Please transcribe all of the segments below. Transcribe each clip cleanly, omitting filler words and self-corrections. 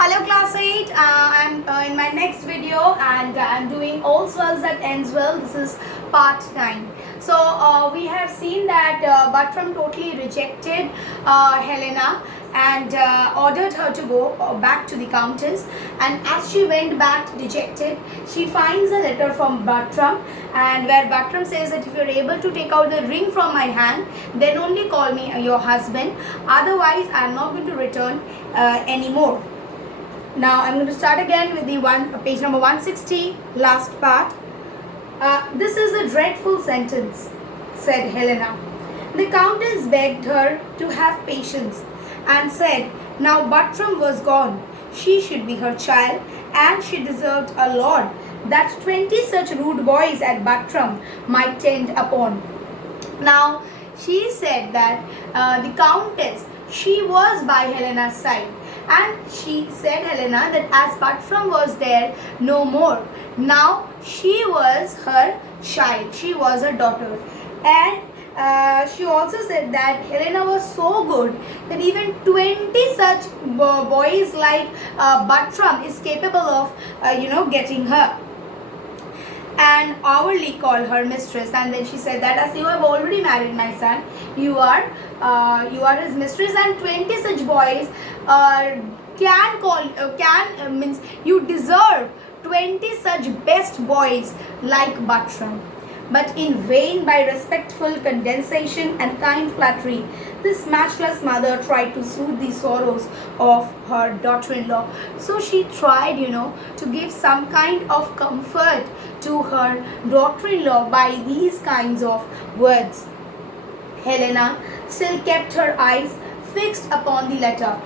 Hello class 8, I'm in my next video and I'm doing all swells that ends well. This is part 9. So we have seen that Bartram totally rejected Helena and ordered her to go back to the countess, and as she went back dejected, she finds a letter from Bartram, and where Bartram says that if you're able to take out the ring from my hand, then only call me your husband, otherwise I'm not going to return anymore. Now I'm going to start again with the page number 160, last part. This is a dreadful sentence, said Helena. The countess begged her to have patience and said now Bartram was gone, she should be her child and she deserved a lord that 20 such rude boys at Bartram might tend upon. Now she said that the countess, she was by Helena's side, and she said Helena that as Bartram was there no more, now she was her child, she was her daughter. And she also said that Helena was so good that even 20 such boys like Bartram is capable of getting her, and hourly call her mistress. And then she said that as you have already married my son, you are his mistress, and 20 such boys means you deserve 20 such best boys like Bartram. But in vain, by respectful condescension and kind flattery, this matchless mother tried to soothe the sorrows of her daughter-in-law. So she tried, to give some kind of comfort to her daughter-in-law by these kinds of words. Helena still kept her eyes fixed upon the letter.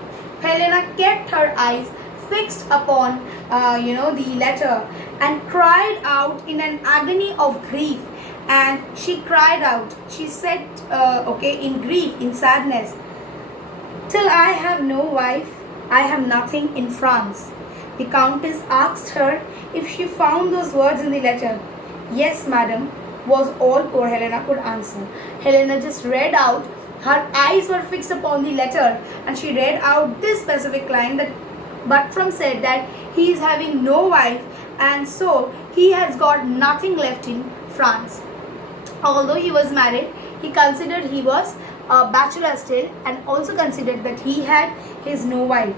Helena kept her eyes fixed upon, the letter, and cried out in an agony of grief. And she cried out, she said, in grief, in sadness, till I have no wife, I have nothing in France. The countess asked her if she found those words in the letter. Yes, madam, was all poor Helena could answer. Helena just read out, her eyes were fixed upon the letter, and she read out this specific line that Bartram said that he is having no wife, and so he has got nothing left in France. Although he was married, he considered he was a bachelor still, and also considered that he had his no wife.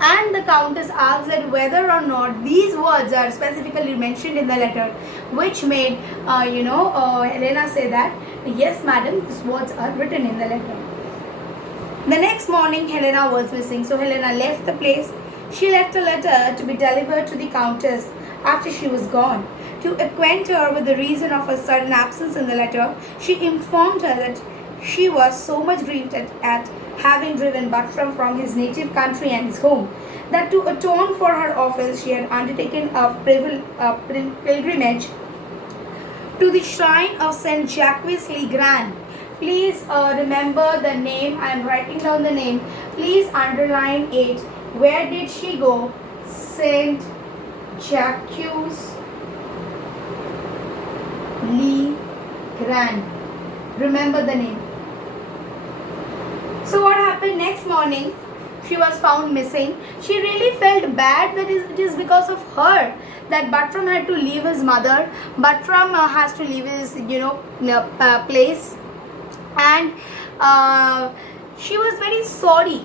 And the countess asked that whether or not these words are specifically mentioned in the letter, which made Helena say that yes madam, these words are written in the letter. The next morning Helena was missing, so Helena left the place. She left a letter to be delivered to the countess after she was gone. To acquaint her with the reason of her sudden absence in the letter, she informed her that she was so much grieved at having driven Bartram from his native country and his home, that to atone for her offense she had undertaken a pilgrimage to the shrine of Saint Jacques-le-Grand. Please remember the name. I am writing down the name. Please underline it. Where did she go? Saint Jacques Le Grand. Remember the name. So what happened next morning? She was found missing. She really felt bad that it is because of her that Bartram had to leave his mother. Bartram has to leave his place, and she was very sorry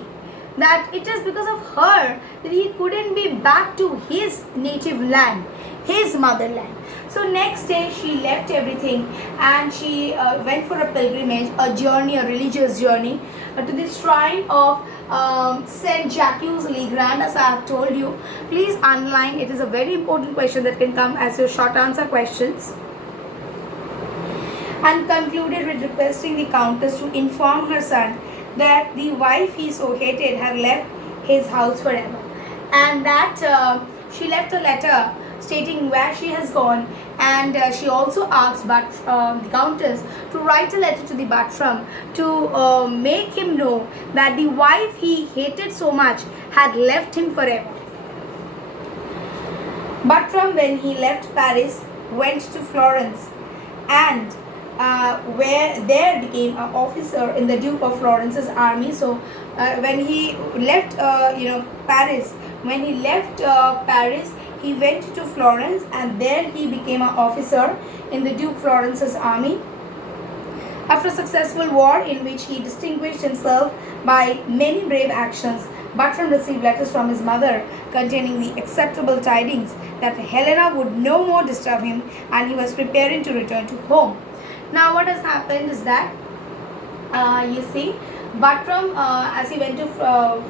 that it is because of her that he couldn't be back to his native land, his motherland. So next day she left everything and she went for a pilgrimage, a journey, a religious journey to the shrine of Saint Jacques-le-Grand, as I have told you. Please underline, it is a very important question that can come as your short answer questions. And concluded with requesting the countess to inform her son that the wife he so hated had left his house forever, and that she left a letter stating where she has gone, and she also asked the countess to write a letter to the Bartram to make him know that the wife he hated so much had left him forever. Bartram, when he left Paris, went to Florence, and where there became an officer in the Duke of Florence's army. So when he left Paris When he left Paris, he went to Florence, and there he became an officer in the Duke Florence's army. After a successful war in which he distinguished himself by many brave actions, Bertram received letters from his mother containing the acceptable tidings that Helena would no more disturb him, and he was preparing to return to home. Now what has happened is that, you see, Bertram, as he went to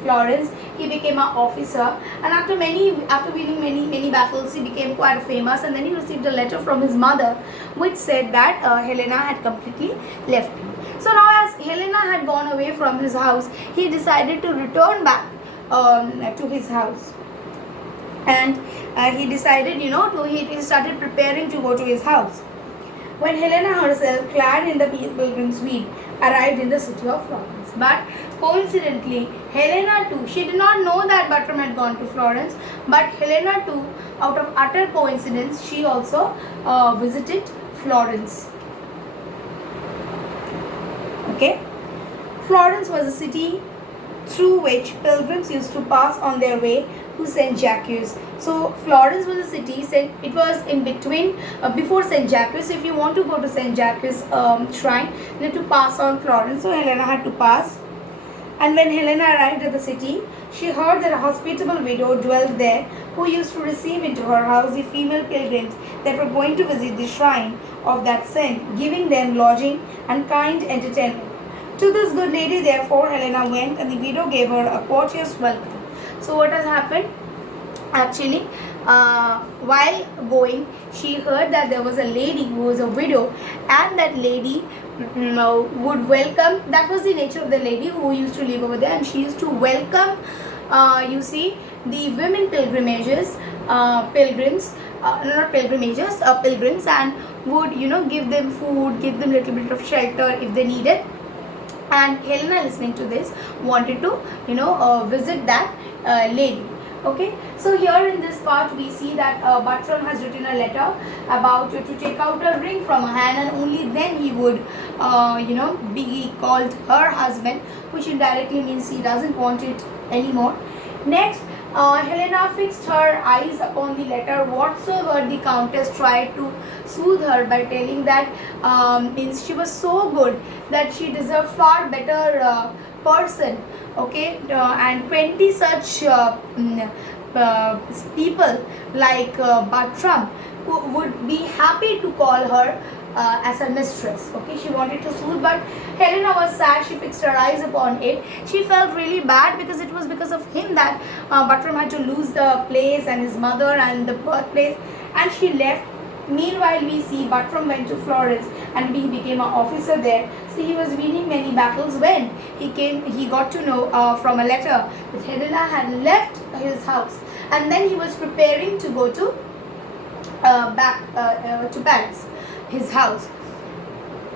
Florence, he became an officer, and after winning many battles, he became quite famous. And then he received a letter from his mother, which said that Helena had completely left him. So now, as Helena had gone away from his house, he decided to return back to his house, and he decided, he started preparing to go to his house. When Helena herself, clad in the pilgrim's weed, arrived in the city of Florence. But coincidentally, Helena too, she did not know that Bertram had gone to Florence, but Helena too, out of utter coincidence, she also visited Florence. Okay? Florence was a city through which pilgrims used to pass on their way to St. Jacques. So Florence was a city, it was in between, before St. Jacques. If you want to go to St. Jacques shrine, you have to pass on Florence. So Helena had to pass. And when Helena arrived at the city, she heard that a hospitable widow dwelt there, who used to receive into her house the female pilgrims that were going to visit the shrine of that saint, giving them lodging and kind entertainment. To this good lady, therefore, Helena went, and the widow gave her a courteous welcome. So what has happened? Actually, while going, she heard that there was a lady who was a widow, and that lady would welcome. That was the nature of the lady who used to live over there, and she used to welcome, you see, the women pilgrims, and would, give them food, give them little bit of shelter if they needed. And Helena, listening to this, wanted to visit that lady. Okay, so here in this part we see that Bertram has written a letter about to take out a ring from her hand, and only then he would be called her husband, which indirectly means he doesn't want it anymore. Next, Helena fixed her eyes upon the letter whatsoever the countess tried to soothe her by telling that means she was so good that she deserved far better person. Okay, and 20 such people like Bertram would be happy to call her as her mistress. Okay, she wanted to soothe, but Helena was sad. She fixed her eyes upon it. She felt really bad because it was because of him that Bertram had to lose the place and his mother and the birthplace, and she left. Meanwhile, we see Bertram went to Florence and he became an officer there. So he was winning many battles. When he got to know from a letter that Helena had left his house, and then he was preparing to go to back to Paris, his house.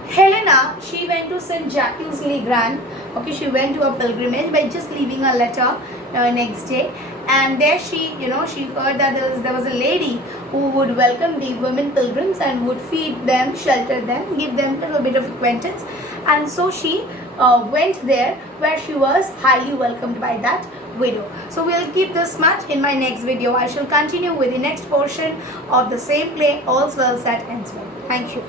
Helena, she went to St. Jacques-le-Grand. Okay, she went to a pilgrimage by just leaving a letter next day, and there she heard that there was a lady who would welcome the women pilgrims and would feed them, shelter them, give them a little bit of acquaintance, and so she went there, where she was highly welcomed by that widow. So we'll keep this much in my next video. I shall continue with the next portion of the same play, All's Well That Ends Well. Thank you.